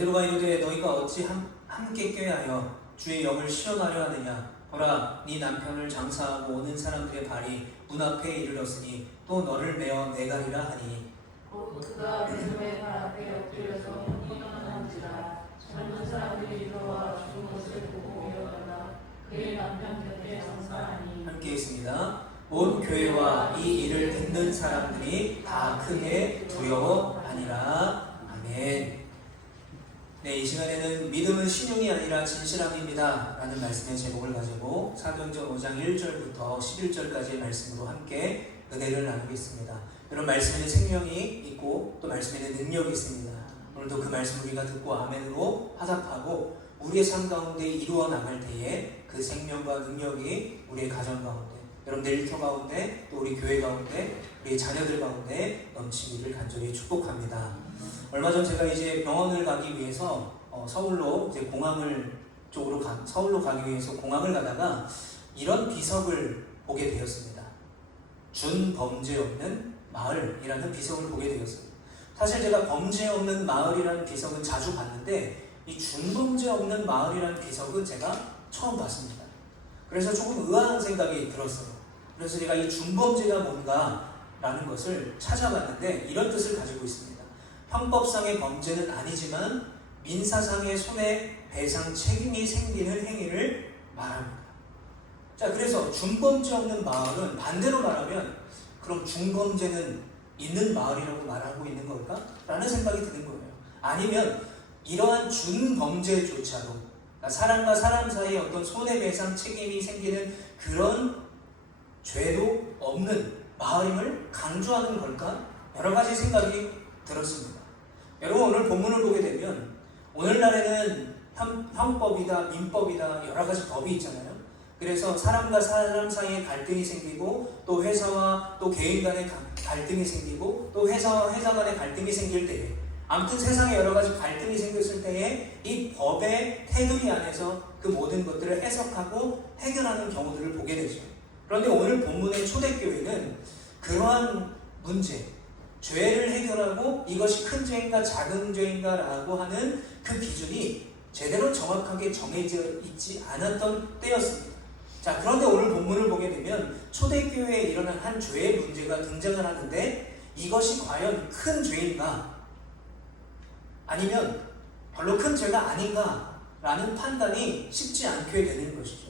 베드로가 이르되 너희가 어찌 함께 꾀하여 주의 영을 시험하려 하느냐. 보라, 네 남편을 장사하고 오는 사람들의 발이 문 앞에 이르렀으니 또 너를 메어 내가리라 하니. 그가 베드로의 발 앞에 엎드려서 헌금하는지라. 젊은 사람들이 들어와 죽은 것을 보고 일어나다 그의 남편 곁에 장사하니. 함께 있습니다. 온 교회와 이 일을 듣는 사람들이 다 크게 두려워하니라. 아멘. 네, 이 시간에는 믿음은 신용이 아니라 진실함입니다 라는 말씀의 제목을 가지고 사도행전 5장 1절부터 11절까지의 말씀으로 함께 은혜를 나누겠습니다. 여러분, 말씀에는 생명이 있고 또 말씀에는 능력이 있습니다. 오늘도 그 말씀 우리가 듣고 아멘으로 화답하고 우리의 삶 가운데 이루어 나갈 때에 그 생명과 능력이 우리의 가정 가운데, 여러분들 일터 가운데, 또 우리 교회 가운데, 우리 자녀들 가운데 넘치기를 간절히 축복합니다. 얼마 전 제가 이제 병원을 가기 위해서 서울로 이제 서울로 가기 위해서 공항을 가다가 이런 비석을 보게 되었습니다. 준범죄 없는 마을이라는 비석을 보게 되었습니다. 사실 제가 범죄 없는 마을이라는 비석은 자주 봤는데 이 준범죄 없는 마을이라는 비석은 제가 처음 봤습니다. 그래서 조금 의아한 생각이 들었어요. 그래서 제가 이 준범죄가 뭔가라는 것을 찾아봤는데 이런 뜻을 가지고 있습니다. 형법상의 범죄는 아니지만 민사상의 손해배상 책임이 생기는 행위를 말합니다. 자, 그래서 준범죄 없는 마을은 반대로 말하면 그럼 중범죄는 있는 마을이라고 말하고 있는 걸까? 라는 생각이 드는 거예요. 아니면 이러한 준범죄조차도, 그러니까 사람과 사람 사이에 어떤 손해배상 책임이 생기는 그런 죄도 없는 마을임을 강조하는 걸까? 여러 가지 생각이 들었습니다. 여러분, 오늘 본문을 보게 되면 오늘날에는 형법이다, 민법이다, 여러 가지 법이 있잖아요. 그래서 사람과 사람 사이에 갈등이 생기고 또 회사와 또 개인 간의 갈등이 생기고 또 회사와 회사 간의 갈등이 생길 때에, 아무튼 세상에 여러 가지 갈등이 생겼을 때에 이 법의 테두리 안에서 그 모든 것들을 해석하고 해결하는 경우들을 보게 되죠. 그런데 오늘 본문의 초대교회는 그러한 문제, 죄를 해결하고 이것이 큰 죄인가 작은 죄인가 라고 하는 그 기준이 제대로 정확하게 정해져 있지 않았던 때였습니다. 자, 그런데 오늘 본문을 보게 되면 초대교회에 일어난 한 죄의 문제가 등장을 하는데 이것이 과연 큰 죄인가 아니면 별로 큰 죄가 아닌가 라는 판단이 쉽지 않게 되는 것이죠.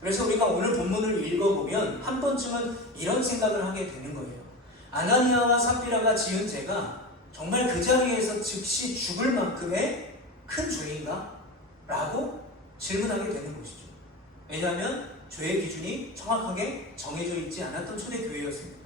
그래서 우리가 오늘 본문을 읽어보면 한 번쯤은 이런 생각을 하게 되는 거예요. 아나니아와 삽비라가 지은 죄가 정말 그 자리에서 즉시 죽을 만큼의 큰 죄인가? 라고 질문하게 되는 것이죠. 왜냐하면 죄의 기준이 정확하게 정해져 있지 않았던 초대교회였습니다.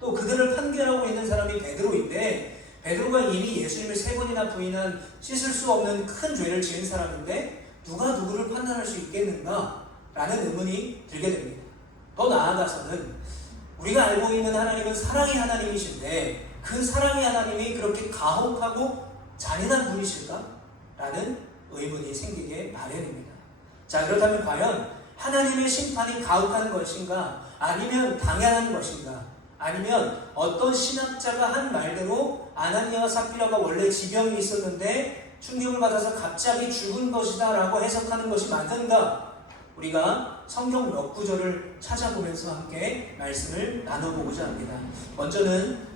또 그들을 판결하고 있는 사람이 베드로인데 베드로가 이미 예수님을 3번이나 부인한 씻을 수 없는 큰 죄를 지은 사람인데 누가 누구를 판단할 수 있겠는가? 라는 의문이 들게 됩니다. 더 나아가서는 우리가 알고 있는 하나님은 사랑의 하나님이신데 그 사랑의 하나님이 그렇게 가혹하고 잔인한 분이실까? 라는 의문이 생기게 마련입니다. 자, 그렇다면 과연 하나님의 심판이 가혹한 것인가? 아니면 당연한 것인가? 아니면 어떤 신학자가 한 말대로 아나니아와 삽비라가 원래 지병이 있었는데 충격을 받아서 갑자기 죽은 것이다 라고 해석하는 것이 맞는가? 우리가 성경 몇 구절을 찾아보면서 함께 말씀을 나눠보고자 합니다. 먼저는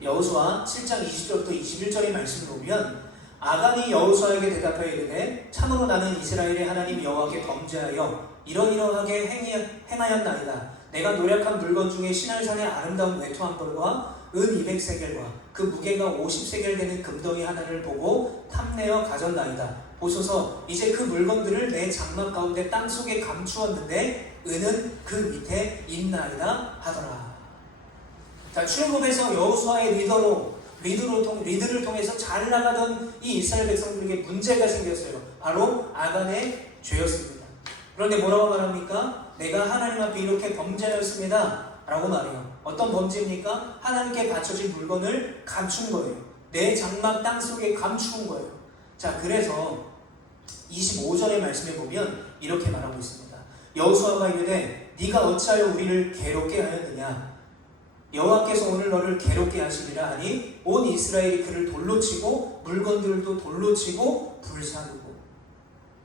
여호수아 7장 20절부터 21절의 말씀을 보면 아간이 여호수아에게 대답하여 이르되 참으로 나는 이스라엘의 하나님 여호와께 범죄하여 이러이러하게 행하였나이다. 내가 노력한 물건 중에 시날산의 아름다운 외투 한 벌과 은 200세겔과 그 무게가 50세겔 되는 금덩이 하나를 보고 탐내어 가졌나이다. 보소서, 이제 그 물건들을 내 장막 가운데 땅속에 감추었는데 은은 그 밑에 있나이다 하더라. 자, 출애굽에서 여호수아의 리드를 통해서 잘 나가던 이 이스라엘 백성들에게 문제가 생겼어요. 바로 아간의 죄였습니다. 그런데 뭐라고 말합니까? 내가 하나님 앞에 이렇게 범죄하였습니다 라고 말해요. 어떤 범죄입니까? 하나님께 바쳐진 물건을 감춘 거예요. 내 장막 땅속에 감추은 거예요. 자, 그래서 25절의 말씀에 보면 이렇게 말하고 있습니다. 여호수아가 이르되 네가 어찌하여 우리를 괴롭게 하였느냐? 여호와께서 오늘 너를 괴롭게 하시리라 하니 온 이스라엘이 그를 돌로 치고 물건들도 돌로 치고 불사르고.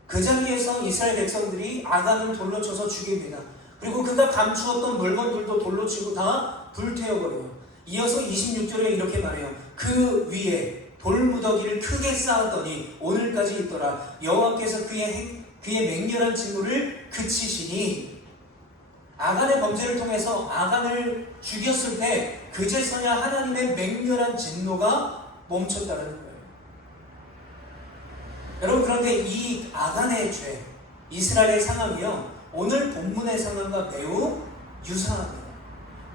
그 자리에서 이스라엘 백성들이 아간을 돌로 쳐서 죽입니다. 그리고 그가 감추었던 물건들도 돌로 치고 다 불태워버려요. 이어서 26절에 이렇게 말해요. 그 위에 돌무더기를 크게 쌓았더니 오늘까지 있더라. 여호와께서 그의 맹렬한 진노를 그치시니. 아간의 범죄를 통해서 아간을 죽였을 때 그제서야 하나님의 맹렬한 진노가 멈췄다는 거예요. 여러분, 그런데 이 아간의 죄, 이스라엘의 상황이요, 오늘 본문의 상황과 매우 유사합니다.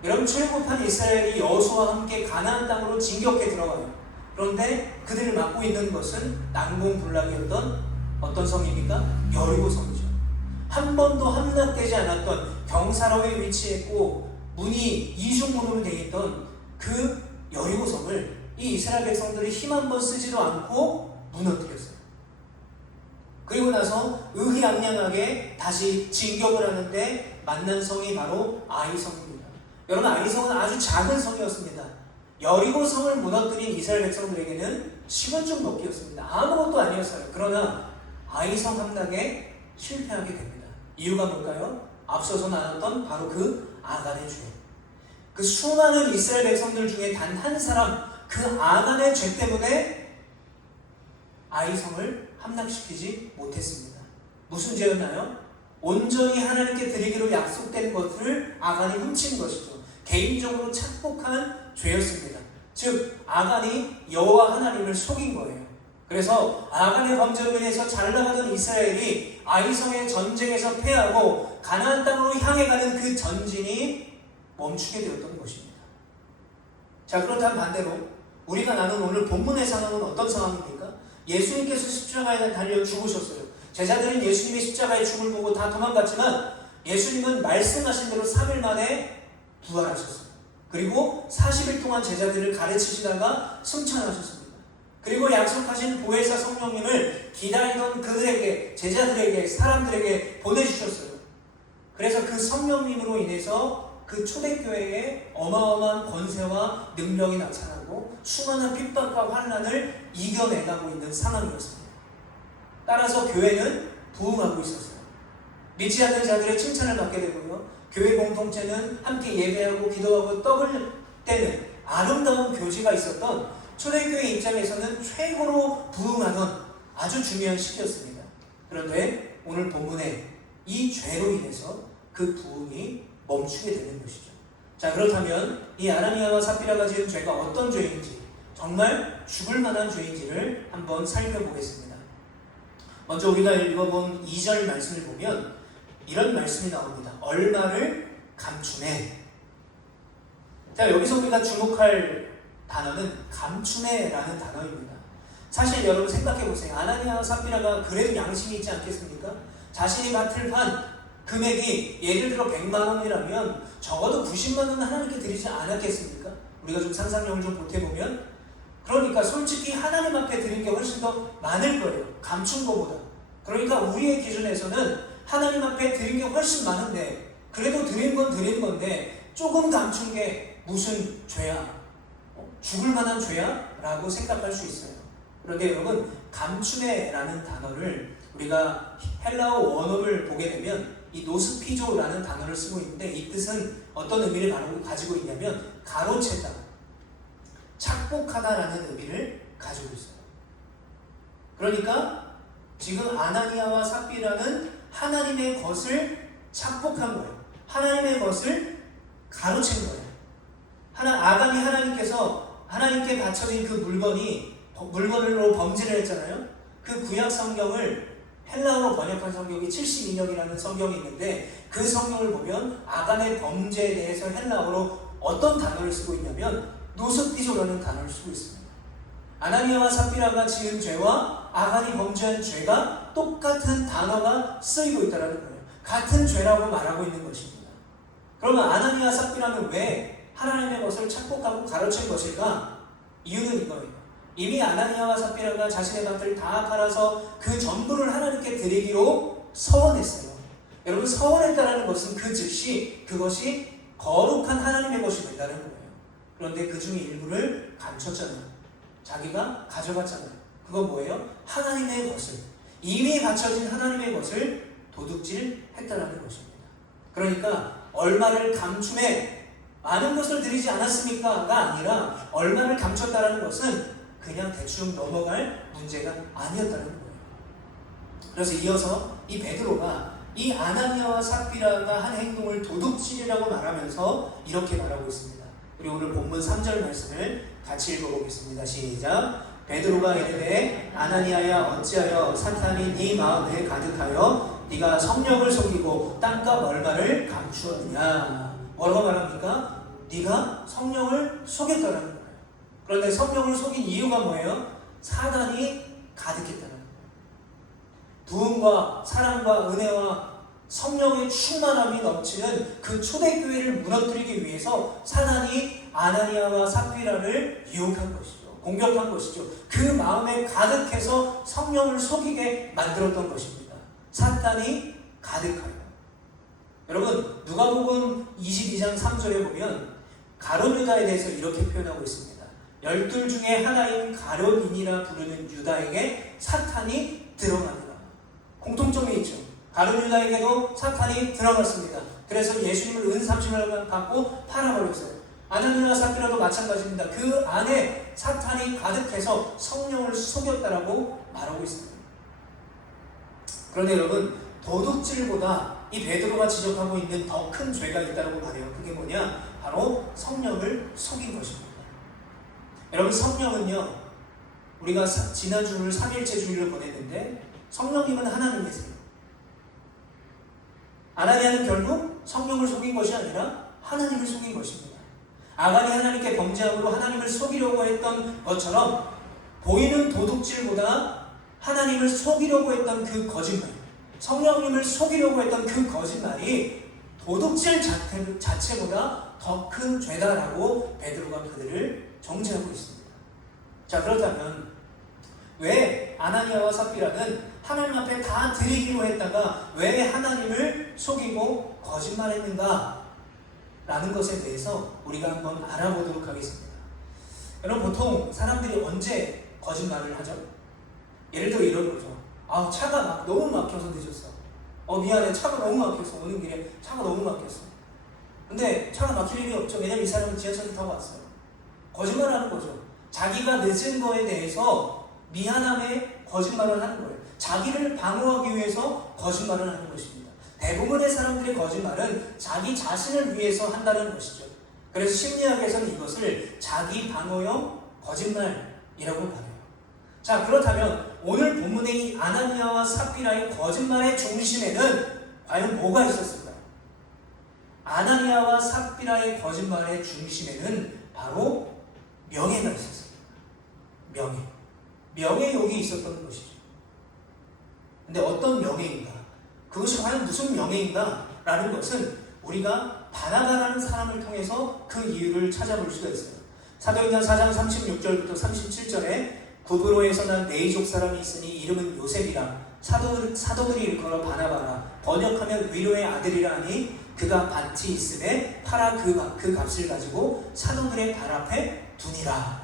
여러분, 출애굽한 이스라엘이 여호수아와 함께 가나안 땅으로 진격해 들어가요. 그런데 그들을 막고 있는 것은 난공불락이었던 어떤 성입니까? 여리고 성이죠. 한 번도 함락되지 않았던, 경사로에 위치했고 문이 이중문으로 되어 있던 그 여리고 성을 이 이스라엘 백성들이 힘 한 번 쓰지도 않고 무너뜨렸어요. 그리고 나서 의기양양하게 다시 진격을 하는데 만난 성이 바로 아이성입니다. 여러분, 아이성은 아주 작은 성이었습니다. 여리고 성을 무너뜨린 이스라엘 백성들에게는 식은죽 먹기였습니다. 아무것도 아니었어요. 그러나 아이성 함락에 실패하게 됩니다. 이유가 뭘까요? 앞서서 나눴던 바로 그 아간의 죄. 그 수많은 이스라엘 백성들 중에 단 한 사람, 그 아간의 죄 때문에 아이성을 함락시키지 못했습니다. 무슨 죄였나요? 온전히 하나님께 드리기로 약속된 것을 아간이 훔친 것이죠. 개인적으로 착복한 죄였습니다. 즉, 아간이 여호와 하나님을 속인 거예요. 그래서 아간의 범죄로 인해서 잘 나가던 이스라엘이 아이성의 전쟁에서 패하고 가나안 땅으로 향해 가는 그 전진이 멈추게 되었던 것입니다. 자, 그렇다면 반대로 우리가 나눈 오늘 본문의 상황은 어떤 상황입니까? 예수님께서 십자가에 달려 죽으셨어요. 제자들은 예수님이 십자가의 죽음을 보고 다 도망갔지만 예수님은 말씀하신 대로 3일 만에 부활하셨어요. 그리고 40일 동안 제자들을 가르치시다가 승천하셨습니다. 그리고 약속하신 보혜사 성령님을 기다리던 그들에게, 제자들에게, 사람들에게 보내주셨어요. 그래서 그 성령님으로 인해서 그 초대교회에 어마어마한 권세와 능력이 나타나고 수많은 핍박과 환난을 이겨내가고 있는 상황이었습니다. 따라서 교회는 부흥하고 있었어요. 믿지 않는 자들의 칭찬을 받게 되고요, 교회 공동체는 함께 예배하고 기도하고 떡을 떼는 아름다운 교제가 있었던 초대교회 입장에서는 최고로 부흥하던 아주 중요한 시기였습니다. 그런데 오늘 본문에 이 죄로 인해서 그 부흥이 멈추게 되는 것이죠. 자, 그렇다면 이 아나니아와 삽비라가 지은 죄가 어떤 죄인지, 정말 죽을 만한 죄인지를 한번 살펴보겠습니다. 먼저 우리가 읽어본 2절 말씀을 보면 이런 말씀이 나옵니다. 얼마를 감추네. 자, 여기서 우리가 주목할 단어는 감추네라는 단어입니다. 사실 여러분 생각해보세요. 아나니아와 삽비라가 그래도 양심이 있지 않겠습니까? 자신이 맡을 반 금액이 예를 들어 100만 원이라면 적어도 90만 원은 하나님께 드리지 않았겠습니까? 우리가 좀 상상력을 좀 보태보면, 그러니까 솔직히 하나님 앞에 드린 게 훨씬 더 많을 거예요. 감춘 것보다. 그러니까 우리의 기준에서는 하나님 앞에 드린 게 훨씬 많은데, 그래도 드린 건 드린 건데 조금 감춘 게 무슨 죄야? 죽을 만한 죄야? 라고 생각할 수 있어요. 그런데 여러분, 감추네라는 단어를 우리가 헬라어 원어를 보게 되면 이 노스피조라는 단어를 쓰고 있는데, 이 뜻은 어떤 의미를 가지고 있냐면 가로채다, 착복하다라는 의미를 가지고 있어요. 그러니까 지금 아나니아와 삽비라는 하나님의 것을 착복한 거예요. 하나님의 것을 가로챈 거예요. 아간이 하나님께 바쳐진 그 물건으로 범죄를 했잖아요. 그 구약 성경을 헬라어로 번역한 성경이 72년이라는 성경이 있는데, 그 성경을 보면 아간의 범죄에 대해서 헬라어로 어떤 단어를 쓰고 있냐면 노스피조라는 단어를 쓰고 있습니다. 아나니아와 삽비라가 지은 죄와 아간이 범죄한 죄가 똑같은 단어가 쓰이고 있다는 거예요. 같은 죄라고 말하고 있는 것입니다. 그러면 아나니아와 삽비라는 왜 하나님의 것을 착복하고 가로챈 것일까? 이유는 이거예요. 이미 아나니아와 삽비라가 자신의 밭을 다 팔아서 그 전부를 하나님께 드리기로 서원했어요. 여러분, 서원했다는 것은 그 즉시 그것이 거룩한 하나님의 것이 된다는 거예요. 그런데 그 중에 일부를 감췄잖아요. 자기가 가져갔잖아요. 그건 뭐예요? 하나님의 것을, 이미 갖춰진 하나님의 것을 도둑질했다라는 것입니다. 그러니까 얼마를 감춤해 많은 것을 드리지 않았습니까가 아니라 얼마를 감췄다라는 것은 그냥 대충 넘어갈 문제가 아니었다는 거예요. 그래서 이어서 이 베드로가 이 아나니아와 삽비라가 한 행동을 도둑질이라고 말하면서 이렇게 말하고 있습니다. 우리 오늘 본문 3절 말씀을 같이 읽어보겠습니다. 시작. 베드로가 이르되 아나니아야 어찌하여 사탄이 네 마음에 가득하여 네가 성령을 속이고 땅값 얼마를 감추었느냐. 뭐라고 말합니까? 네가 성령을 속였다는 거예요. 그런데 성령을 속인 이유가 뭐예요? 사단이 가득했다는 거예요. 부흥과 사랑과 은혜와 성령의 충만함이 넘치는 그 초대교회를 무너뜨리기 위해서 사단이 아나니아와 삽비라를 유혹한 것이죠. 공격한 것이죠. 그 마음에 가득해서 성령을 속이게 만들었던 것입니다. 사탄이 가득하여. 여러분, 누가복음 22장 3절에 보면 가룟 유다에 대해서 이렇게 표현하고 있습니다. 12 중에 하나인 가룟인이라 부르는 유다에게 사탄이 들어가니라. 공통점이 있죠. 가룟 유다에게도 사탄이 들어갔습니다. 그래서 예수님을 은삼십을 갖고 팔아버렸어요. 아나니아와 삽비라도 마찬가지입니다. 그 안에 사탄이 가득해서 성령을 속였다라고 말하고 있습니다. 그런데 여러분, 도둑질보다 이 베드로가 지적하고 있는 더 큰 죄가 있다고 말해요. 그게 뭐냐? 바로 성령을 속인 것입니다. 여러분, 성령은요, 우리가 지난 주를 3일째 주일을 보냈는데 성령님은 하나님이세요. 아나니아는 결국 성령을 속인 것이 아니라 하나님을 속인 것입니다. 아간이 하나님께 범죄함으로 하나님을 속이려고 했던 것처럼 보이는 도둑질보다 하나님을 속이려고 했던 그 거짓말, 성령님을 속이려고 했던 그 거짓말이 도둑질 자체보다 더 큰 죄다라고 베드로가 그들을 정죄하고 있습니다. 자, 그렇다면 왜 아나니아와 삽비라는 하나님 앞에 다 드리기로 했다가 왜 하나님을 속이고 거짓말했는가? 라는 것에 대해서 우리가 한번 알아보도록 하겠습니다. 여러분, 보통 사람들이 언제 거짓말을 하죠? 예를 들어 이런 거죠. 아, 차가 너무 막혀서 늦었어. 미안해, 차가 너무 막혔어. 오는 길에 차가 너무 막혔어. 근데 차가 막힐 일이 없죠. 왜냐면 이 사람은 지하철을 타고 왔어요. 거짓말하는 거죠. 자기가 늦은 거에 대해서 미안함에 거짓말을 하는 거예요. 자기를 방어하기 위해서 거짓말을 하는 것입니다. 대부분의 사람들의 거짓말은 자기 자신을 위해서 한다는 것이죠. 그래서 심리학에서는 이것을 자기 방어형 거짓말이라고 말해요. 자, 그렇다면 오늘 본문의 이 아나니아와 삽비라의 거짓말의 중심에는 과연 뭐가 있었을까요? 아나니아와 삽비라의 거짓말의 중심에는 바로 명예가 있었습니다. 명예욕이 있었던 것이죠. 근데 어떤 명예인가? 그것이 과연 무슨 명예인가? 라는 것은 우리가 바나바라는 사람을 통해서 그 이유를 찾아볼 수가 있어요. 사도행전 4장 36절부터 37절에 구브로에서 난 네이족 사람이 있으니 이름은 요셉이라 사도들이 일컬어 바나바라 번역하면 위로의 아들이라 하니 그가 밭이 있음에 팔아 그 값을 가지고 사도들의 발 앞에 두니라.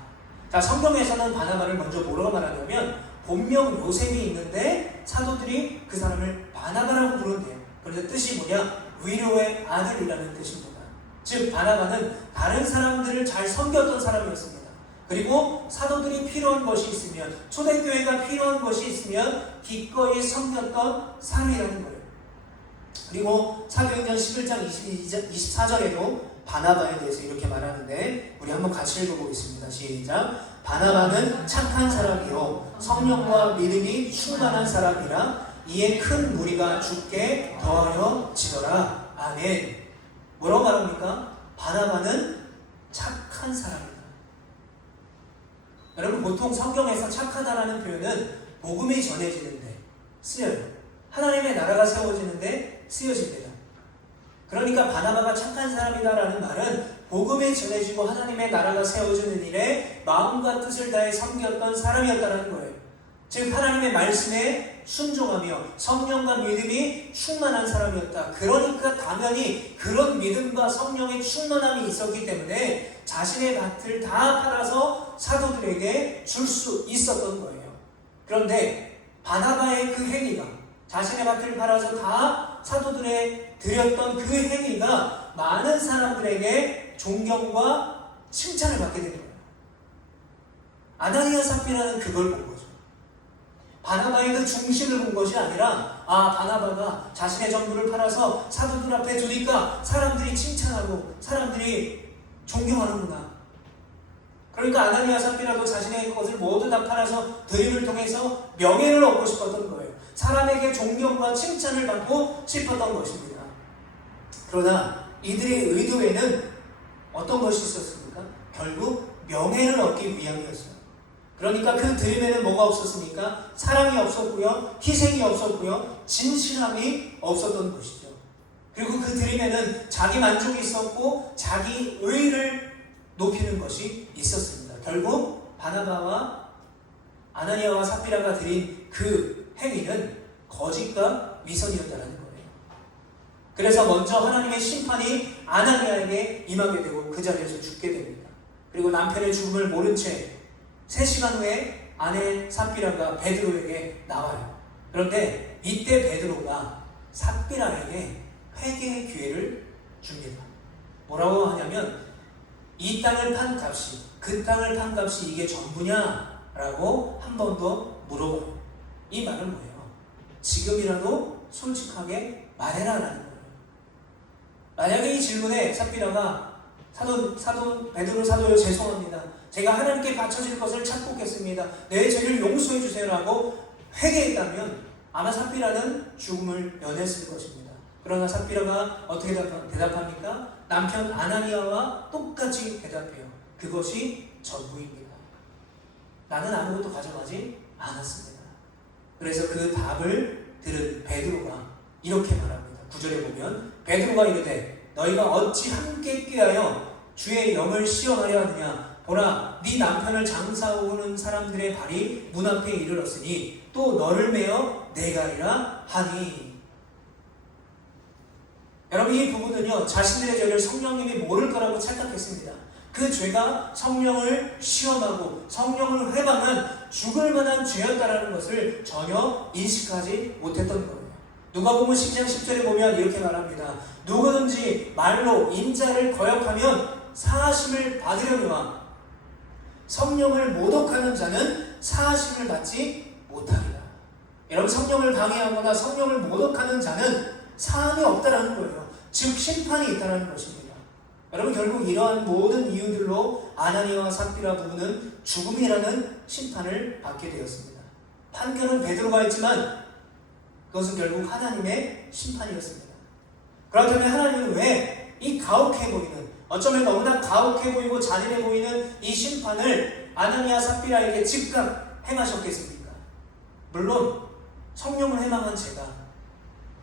자, 성경에서는 바나바를 먼저 뭐라고 말하냐면 본명 요셉이 있는데 사도들이 그 사람을 바나바라고 부른대요. 그런데 뜻이 뭐냐? 위로의 아들이라는 뜻입니다. 즉 바나바는 다른 사람들을 잘 섬겼던 사람이었습니다. 그리고 사도들이 필요한 것이 있으면, 초대교회가 필요한 것이 있으면 기꺼이 섬겼던 사람이라는 거예요. 그리고 사도행전 11장 24절에도 바나바에 대해서 이렇게 말하는데 우리 한번 같이 읽어보겠습니다. 시작. 바나바는 착한 사람이요 성령과 믿음이 충만한 사람이라 이에 큰 무리가 죽게 더하여 지더라. 아멘. 뭐라고 말합니까? 바나바는 착한 사람이다. 여러분, 보통 성경에서 착하다라는 표현은 복음이 전해지는데 쓰여요. 하나님의 나라가 세워지는데 쓰여집니다. 그러니까 바나바가 착한 사람이다라는 말은 복음이 전해지고 하나님의 나라가 세워지는 일에 마음과 뜻을 다해 섬겼던 사람이었다는 거예요. 즉 하나님의 말씀에 순종하며 성령과 믿음이 충만한 사람이었다. 그러니까 당연히 그런 믿음과 성령의 충만함이 있었기 때문에 자신의 밭을 다 팔아서 사도들에게 줄 수 있었던 거예요. 그런데 바나바의 그 행위가, 자신의 밭을 팔아서 다 사도들에 드렸던 그 행위가 많은 사람들에게 존경과 칭찬을 받게 된 거예요. 아나니아 삽비라는 그걸 본 거죠. 바나바의 그 중심을 본 것이 아니라, 바나바가 자신의 전부를 팔아서 사도들 앞에 두니까 사람들이 칭찬하고 사람들이 존경하는구나. 그러니까 아나니아 삽비라도 자신의 것을 모두 다 팔아서 드림을 통해서 명예를 얻고 싶었던 거예요. 사람에게 존경과 칭찬을 받고 싶었던 것입니다. 그러나 이들의 의도에는 어떤 것이 있었습니까? 결국 명예를 얻기 위함이었어요. 그러니까 그 드림에는 뭐가 없었습니까? 사랑이 없었고요, 희생이 없었고요, 진실함이 없었던 것이죠. 그리고 그 드림에는 자기 만족이 있었고 자기 의를 높이는 것이 있었습니다. 결국 바나바와 아나니아와 삽비라가 드린 그 행위는 거짓과 위선이었다는 거예요. 그래서 먼저 하나님의 심판이 아나니아에게 임하게 되고 그 자리에서 죽게 됩니다. 그리고 남편의 죽음을 모른 채 3시간 후에 아내 삽비라가 베드로에게 나와요. 그런데 이때 베드로가 삽비라에게 회개의 기회를 줍니다. 뭐라고 하냐면, 이 땅을 판 값이, 그 땅을 판 값이 이게 전부냐? 라고 한 번 더 물어봐요. 이 말은 뭐예요? 지금이라도 솔직하게 말해라 라는 거예요. 만약에 이 질문에 삽비라가 베드로 사도요, 죄송합니다. 제가 하나님께 바쳐질 것을 착복했습니다. 내 죄를 용서해 주세요라고 회개했다면 아마 삽비라는 죽음을 면했을 것입니다. 그러나 삽비라가 어떻게 대답합니까? 남편 아나니아와 똑같이 대답해요. 그것이 전부입니다. 나는 아무것도 가져가지 않았습니다. 그래서 그 답을 들은 베드로가 이렇게 말합니다. 9절에 보면 베드로가 이르되 너희가 어찌 함께 꾀하여 주의 영을 시험하려 하느냐? 보라, 네 남편을 장사오는 사람들의 발이 문 앞에 이르렀으니 또 너를 메어 내가리라 하니. 여러분, 이 부부는요, 자신들의 죄를 성령님이 모를 거라고 착각했습니다. 그 죄가 성령을 시험하고 성령을 회방한 죽을 만한 죄였다라는 것을 전혀 인식하지 못했던 거예요. 누가복음 10장 10절에 보면 이렇게 말합니다. 누구든지 말로 인자를 거역하면 사하심을 받으려니와 성령을 모독하는 자는 사하심을 받지 못하리라. 여러분, 성령을 방해하거나 성령을 모독하는 자는 사함이 없다라는 거예요. 즉 심판이 있다라는 것입니다. 여러분, 결국 이러한 모든 이유들로 아나니아와 삽비라 부부는 죽음이라는 심판을 받게 되었습니다. 판결은 베드로가 했지만 그것은 결국 하나님의 심판이었습니다. 그렇다면 하나님은 왜 이 가혹해 보이는, 어쩌면 너무나 가혹해 보이고 잔인해 보이는 이 심판을 아나니아 삽비라에게 즉각 행하셨겠습니까? 물론 성령을 회망한 죄가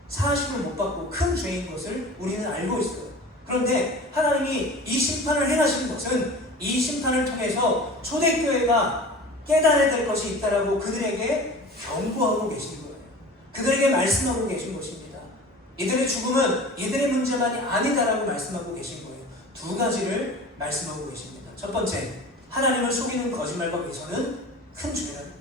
사하심을 못 받고 큰 죄인 것을 우리는 알고 있어요. 그런데 하나님이 이 심판을 행하신 것은 이 심판을 통해서 초대교회가 깨달아야 될 것이 있다라고 그들에게 경고하고 계신 거예요. 그들에게 말씀하고 계신 것입니다. 이들의 죽음은 이들의 문제만이 아니다라고 말씀하고 계신 거예요. 두 가지를 말씀하고 계십니다. 첫 번째, 하나님을 속이는 거짓말과 위선은 큰 죄라는 거예요.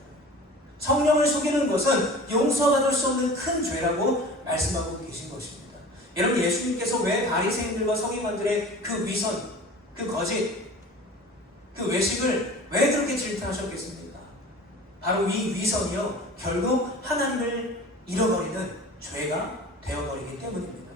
성령을 속이는 것은 용서받을 수 없는 큰 죄라고 말씀하고 계신 것입니다. 여러분, 예수님께서 왜 바리새인들과 서기관들의 그 위선, 그 거짓, 그 외식을 왜 그렇게 질타하셨겠습니까? 바로 이 위선이요, 결국 하나님을 잃어버리는 죄가 되어버리기 때문입니다.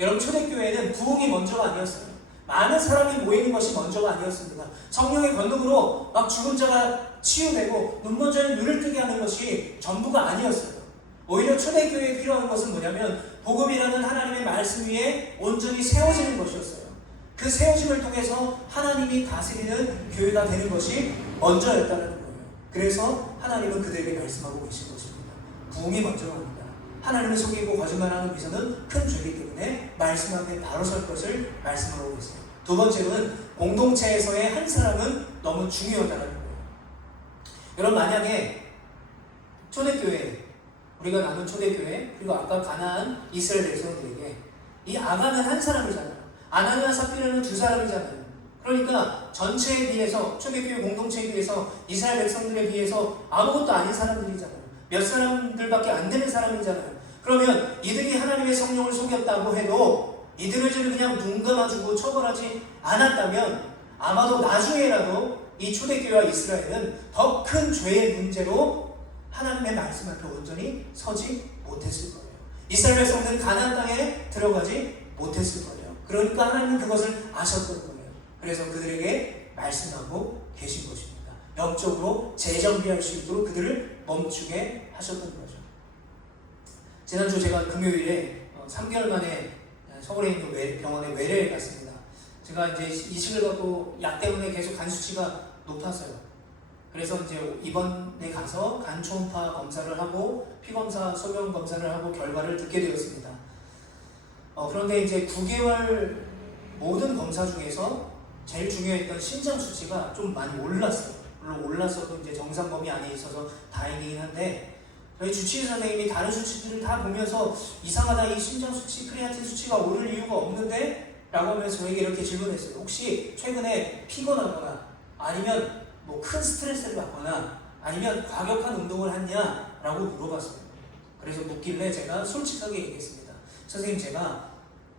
여러분, 초대교회는 부흥이 먼저가 아니었어요. 많은 사람이 모이는 것이 먼저가 아니었습니다. 성령의 권능으로 막 죽은 자가 치유되고 눈먼 자는 눈을 뜨게 하는 것이 전부가 아니었어요. 오히려 초대교회에 필요한 것은 뭐냐면 복음이라는 하나님의 말씀 위에 온전히 세워지는 것이었어요. 그 세워짐을 통해서 하나님이 다스리는 교회가 되는 것이 먼저였다는 거예요. 그래서 하나님은 그들에게 말씀하고 계신 것입니다. 부흥이 먼저가 아니다. 하나님을 속이고 거짓말하는 위선은 큰 죄이기 때문에 말씀 앞에 바로 설 것을 말씀하고 계세요. 두 번째로는 공동체에서의 한 사람은 너무 중요하다는 거예요. 여러분, 만약에 초대교회, 우리가 나눈 초대교회, 그리고 아까 가나안 이스라엘 백성들에게 이 아간은 한 사람이잖아요. 아나니아 삽비라는 두 사람이잖아요. 그러니까 전체에 비해서, 초대교회 공동체에 비해서, 이스라엘 백성들에 비해서 아무것도 아닌 사람들이잖아요. 몇 사람들밖에 안 되는 사람이잖아요. 그러면 이들이 하나님의 성령을 속였다고 해도 이들을 그냥 눈 감아주고 처벌하지 않았다면 아마도 나중에라도 이 초대교회와 이스라엘은 더 큰 죄의 문제로 하나님의 말씀 앞에 온전히 서지 못했을 거예요. 이스라엘 백성들은 가나안 땅에 들어가지 못했을 거예요. 그러니까 하나님은 그것을 아셨던 거예요. 그래서 그들에게 말씀하고 계신 것입니다. 영적으로 재정비할 수 있도록 그들을 멈추게 하셨던 거죠. 지난주 제가 금요일에 3개월 만에 서울에 있는 병원에 외래에 갔습니다. 제가 이제 이식을 받고 약 때문에 계속 간 수치가 높았어요. 그래서 이제 이번에 가서 간 초음파 검사를 하고 피검사, 소변 검사를 하고 결과를 듣게 되었습니다. 그런데 이제 9개월 모든 검사 중에서 제일 중요했던 신장 수치가 좀 많이 올랐어요. 물론 올랐어도 이제 정상 범위 안에 있어서 다행이긴 한데, 저희 주치의 선생님이 다른 수치들을 다 보면서 이상하다, 이 신장 수치, 크레아틴 수치가 오를 이유가 없는데? 라고 하면서 저에게 이렇게 질문했어요. 혹시 최근에 피곤하거나 아니면 뭐 큰 스트레스를 받거나 아니면 과격한 운동을 했냐? 라고 물어봤어요. 그래서 묻길래 제가 솔직하게 얘기했습니다. 선생님, 제가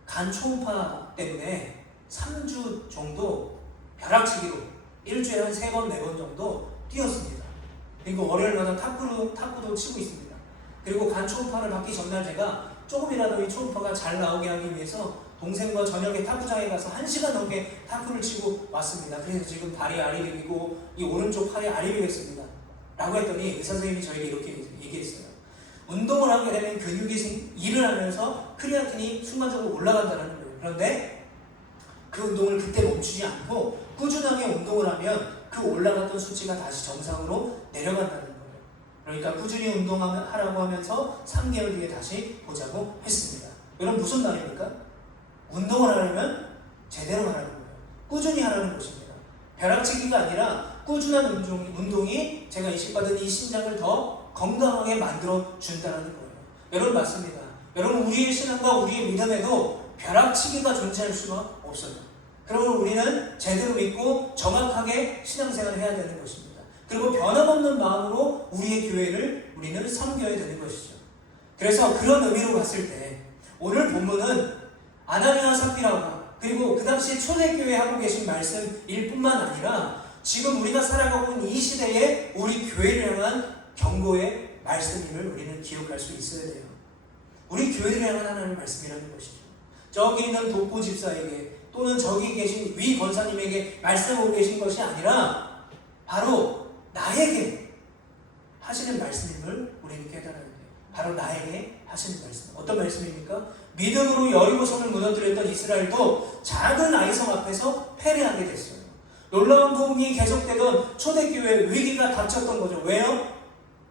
간 초음파 때문에 3주 정도 벼락치기로 일주일에 한 3번, 4번 정도 뛰었습니다. 그리고 월요일마다 탁구도 치고 있습니다. 그리고 간 초음파를 받기 전날 제가 조금이라도 이 초음파가 잘 나오게 하기 위해서 동생과 저녁에 탁구장에 가서 1시간 넘게 탁구를 치고 왔습니다. 그래서 지금 발이 아리백이고 이 오른쪽 팔이 아리백했습니다. 라고 했더니 의사 선생님이 저에게 이렇게 얘기했어요. 운동을 하게 되면 근육이 일을 하면서 크레아틴이 순간적으로 올라간다는 거예요. 그런데 그 운동을 그때 멈추지 않고 꾸준하게 운동을 하면 그 올라갔던 수치가 다시 정상으로 내려간다는 거예요. 그러니까 꾸준히 운동하라고 하면서 3개월 뒤에 다시 보자고 했습니다. 여러분, 무슨 말입니까? 운동을 하려면 제대로 하라는 거예요. 꾸준히 하라는 것입니다. 벼락치기가 아니라 꾸준한 운동이 제가 이식받은 이 신장을 더 건강하게 만들어 준다는 거예요. 여러분, 맞습니다. 여러분, 우리의 신앙과 우리의 믿음에도 벼락치기가 존재할 수가 없어요. 그러면 우리는 제대로 믿고 정확하게 신앙생활을 해야 되는 것입니다. 그리고 변함없는 마음으로 우리의 교회를 우리는 섬겨야 되는 것이죠. 그래서 그런 의미로 봤을 때 오늘 본문은 아나니아와 삽비라와 그리고 그 당시 초대교회 하고 계신 말씀일 뿐만 아니라 지금 우리가 살아가고 있는 이 시대에 우리 교회를 향한 경고의 말씀임을 우리는 기억할 수 있어야 돼요. 우리 교회를 향한 하나님의 말씀이라는 것이죠. 저기 있는 독고 집사에게 또는 저기 계신 위 권사님에게 말씀하고 계신 것이 아니라 바로 나에게 하시는 말씀임을 우리는 깨달아야 돼요. 바로 나에게 하시는 말씀. 어떤 말씀입니까? 믿음으로 여리고성을 무너뜨렸던 이스라엘도 작은 아이성 앞에서 패배하게 됐어요. 놀라운 복음이 계속되던 초대교회에 위기가 닥쳤던 거죠. 왜요?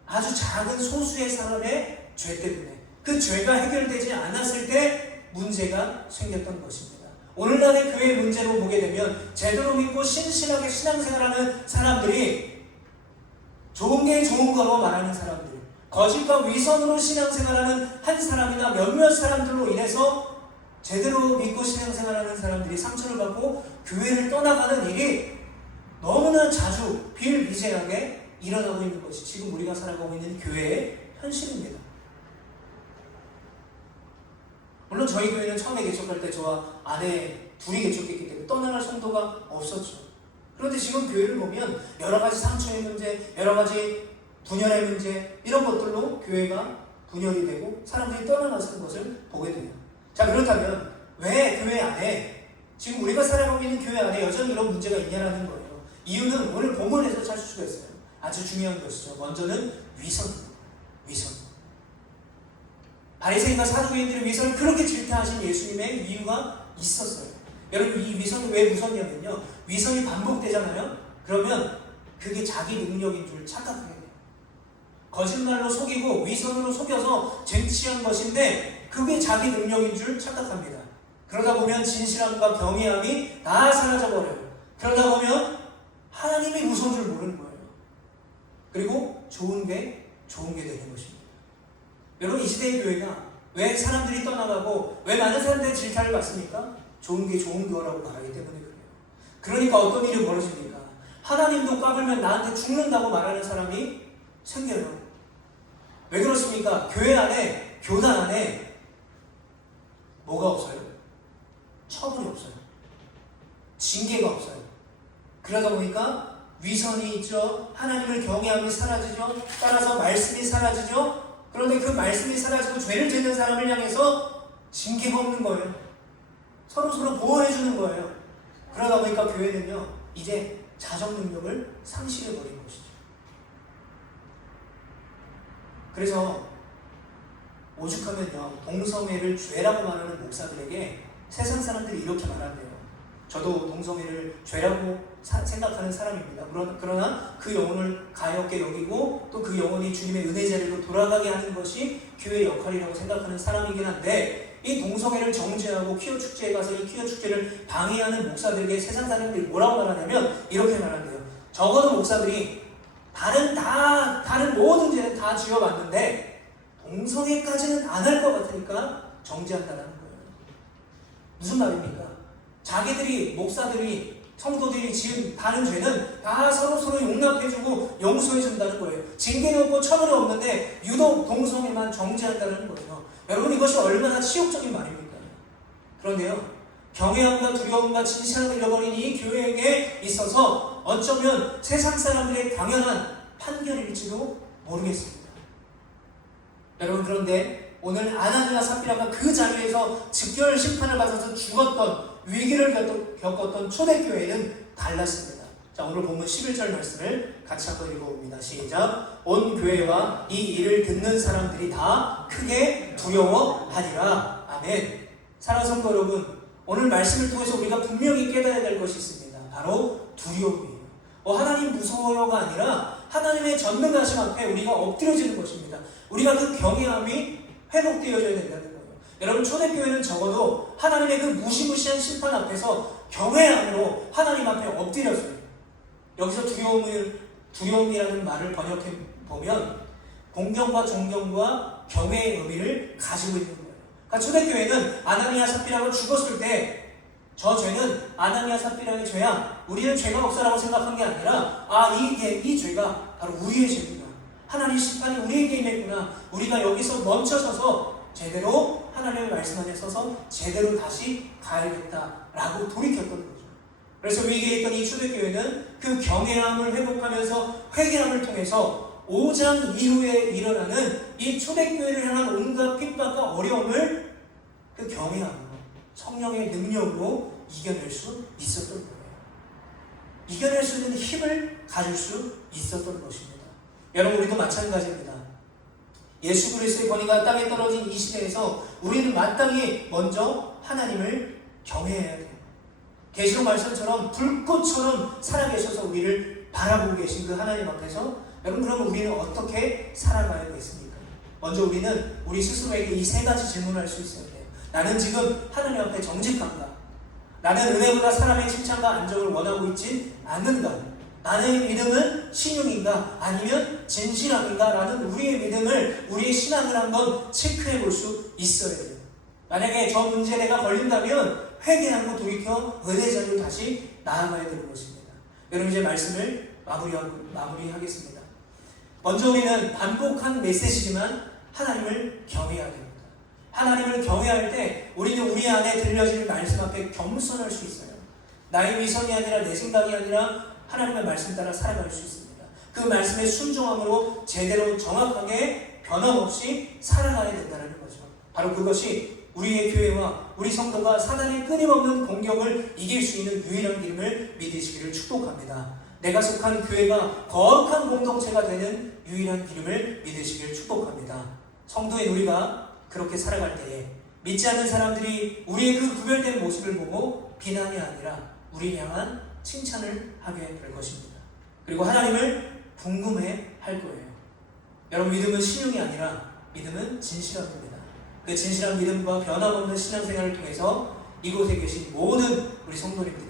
아주 작은 소수의 사람의 죄 때문에. 그 죄가 해결되지 않았을 때 문제가 생겼던 것입니다. 오늘날의 교회 문제로 보게 되면 제대로 믿고 신실하게 신앙생활하는 사람들이 좋은 게 좋은 거로 말하는 사람들, 거짓과 위선으로 신앙생활하는 한 사람이나 몇몇 사람들로 인해서 제대로 믿고 신앙생활하는 사람들이 상처를 받고 교회를 떠나가는 일이 너무나 자주 비일비재하게 일어나고 있는 것이 지금 우리가 살아가고 있는 교회의 현실입니다. 물론 저희 교회는 처음에 개척할 때 저와 아내 둘이 개척했기 때문에 떠나갈 성도가 없었죠. 그런데 지금 교회를 보면 여러 가지 상처의 문제, 여러 가지 분열의 문제, 이런 것들로 교회가 분열이 되고 사람들이 떠나가는 것을 보게 돼요. 자, 그렇다면 왜 교회 안에, 지금 우리가 살아가고 있는 교회 안에 여전히 이런 문제가 있냐라는 거예요. 이유는 오늘 본문에서 찾을 수가 있어요. 아주 중요한 것이죠. 먼저는 위선입니다. 위선. 바리새인과 사두개인들의 위선을 그렇게 질타하신 예수님의 이유가 있었어요. 여러분, 이 위선이 왜 무섭냐면요, 위선이 반복되잖아요. 그러면 그게 자기 능력인 줄 착각하게 돼요. 거짓말로 속이고 위선으로 속여서 쟁취한 것인데 그게 자기 능력인 줄 착각합니다. 그러다 보면 진실함과 경외함이 다 사라져버려요. 그러다 보면 하나님이 무서운 줄 모르는 거예요. 그리고 좋은 게 되는 것입니다. 여러분, 이 시대의 교회가 왜 사람들이 떠나가고 왜 많은 사람들의 질타를 받습니까? 좋은 게 좋은 거라고 말하기 때문에 그래요. 그러니까 어떤 일이 벌어집니까? 하나님도 까불면 나한테 죽는다고 말하는 사람이 생겨요. 왜 그렇습니까? 교회 안에, 교단 안에 뭐가 없어요? 처분이 없어요. 징계가 없어요. 그러다 보니까 위선이 있죠. 하나님을 경외함이 사라지죠. 따라서 말씀이 사라지죠. 그런데 그 말씀이 사라지고 죄를 짓는 사람을 향해서 징계가 없는 거예요. 서로 보호해주는 거예요. 그러다 보니까 교회는요, 이제 자정 능력을 상실해버린 것이죠. 그래서 오죽하면요, 동성애를 죄라고 말하는 목사들에게 세상 사람들이 이렇게 말한대요. 저도 동성애를 죄라고 생각하는 사람입니다. 그러나 그 영혼을 가엾게 여기고 또 그 영혼이 주님의 은혜 자리로 돌아가게 하는 것이 교회의 역할이라고 생각하는 사람이긴 한데, 이 동성애를 정죄하고 퀴어 축제에 가서 이 퀴어 축제를 방해하는 목사들에게 세상 사람들이 뭐라고 말하냐면 이렇게 말한대요. 적어도 목사들이 다른 모든 죄는 다 지어봤는데 동성애까지는 안 할 것 같으니까 정죄한다는 거예요. 무슨 말입니까? 자기들이, 목사들이, 성도들이 지은 다른 죄는 다 서로 용납해주고 용서해준다는 거예요. 징계는 없고 처벌이 없는데 유독 동성애만 정죄한다는 거예요. 여러분, 이것이 얼마나 치욕적인 말입니까? 그런데요, 경외함과 두려움과 진실함을 잃어버린 이 교회에게 있어서 어쩌면 세상 사람들의 당연한 판결일지도 모르겠습니다. 여러분, 그런데 오늘 아나니아 삽비라가 그 자리에서 즉결 심판을 받아서 죽었던, 위기를 겪었던 초대교회는 달랐습니다. 자, 오늘 본문 11절 말씀을 같이 한번 읽어봅니다. 시작. 온 교회와 이 일을 듣는 사람들이 다 크게 두려워하니라. 아멘. 사랑하는 성도 여러분, 오늘 말씀을 통해서 우리가 분명히 깨달아야 될 것이 있습니다. 바로 두려움이에요. 하나님 무서워요가 아니라 하나님의 전능하심 앞에 우리가 엎드려지는 것입니다. 우리가 그 경외함이 회복되어져야 된다는 거예요. 여러분, 초대교회는 적어도 하나님의 그 무시무시한 심판 앞에서 경외함으로 하나님 앞에 엎드려져요. 여기서 두려움이라는 말을 번역해 보면 공경과 존경과 경외의 의미를 가지고 있는 거예요. 그러니까 초대교회는 아나니아 삽비라가 죽었을 때 저 죄는 아나니아 삽비라의 죄야, 우리는 죄가 없어라고 생각한 게 아니라 이 죄가 바로 우리의 죄구나, 하나님 심판이 우리에게 임했구나, 우리가 여기서 멈춰서서 제대로 하나님의 말씀 안에 서서 제대로 다시 가야겠다라고 돌이켰던 거죠. 그래서 위기에 있던 이 초대교회는 그 경외함을 회복하면서 회개함을 통해서 5장 이후에 일어나는 이 초대교회를 향한 온갖 핍박과 어려움을 그 경외함으로, 성령의 능력으로 이겨낼 수 있었던 거예요. 이겨낼 수 있는 힘을 가질 수 있었던 것입니다. 여러분, 우리도 마찬가지입니다. 예수 그리스도의 권위가 땅에 떨어진 이 시대에서 우리는 마땅히 먼저 하나님을 경외해야 돼요. 계시록 말씀처럼 불꽃처럼 살아계셔서 우리를 바라보고 계신 그 하나님 앞에서 여러분, 그러면 우리는 어떻게 살아가야겠습니까? 먼저 우리는 우리 스스로에게 이 세 가지 질문을 할 수 있어야 돼요. 나는 지금 하나님 앞에 정직한가? 나는 은혜보다 사람의 칭찬과 안정을 원하고 있지 않는가? 나의 믿음은 신용인가? 아니면 진실함인가? 라는 우리의 믿음을, 우리의 신앙을 한번 체크해 볼 수 있어야 돼요. 만약에 저 문제에 내가 걸린다면 회개하고 돌이켜 은혜 자리로 다시 나아가야 되는 것입니다. 여러분, 이제 말씀을 마무리하겠습니다. 먼저 우리는 반복한 메시지지만 하나님을 경외해야 됩니다. 하나님을 경외할 때 우리는 우리 안에 들려질 말씀 앞에 겸손할 수 있어요. 나의 위선이 아니라 내 생각이 아니라 하나님의 말씀 따라 살아갈 수 있습니다. 그 말씀에 순종함으로 제대로 정확하게 변함없이 살아가야 된다는 거죠. 바로 그것이 우리의 교회와 우리 성도가 사단의 끊임없는 공격을 이길 수 있는 유일한 길임을 믿으시기를 축복합니다. 내가 속한 교회가 거룩한 공동체가 되는 유일한 길임을 믿으시기를 축복합니다. 성도인 우리가 그렇게 살아갈 때에 믿지 않는 사람들이 우리의 그 구별된 모습을 보고 비난이 아니라 우리를 향한 칭찬을 하게 될 것입니다. 그리고 하나님을 궁금해 할 거예요. 여러분, 믿음은 신용이 아니라 믿음은 진실함입니다. 그 진실한 믿음과 변함없는 신앙생활을 통해서 이곳에 계신 모든 우리 성도님들이,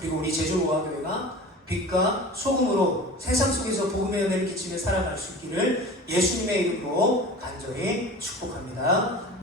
그리고 우리 제주로아교회가 빛과 소금으로 세상 속에서 복음의 은혜를 끼치며 살아갈 수 있기를 예수님의 이름으로 간절히 축복합니다.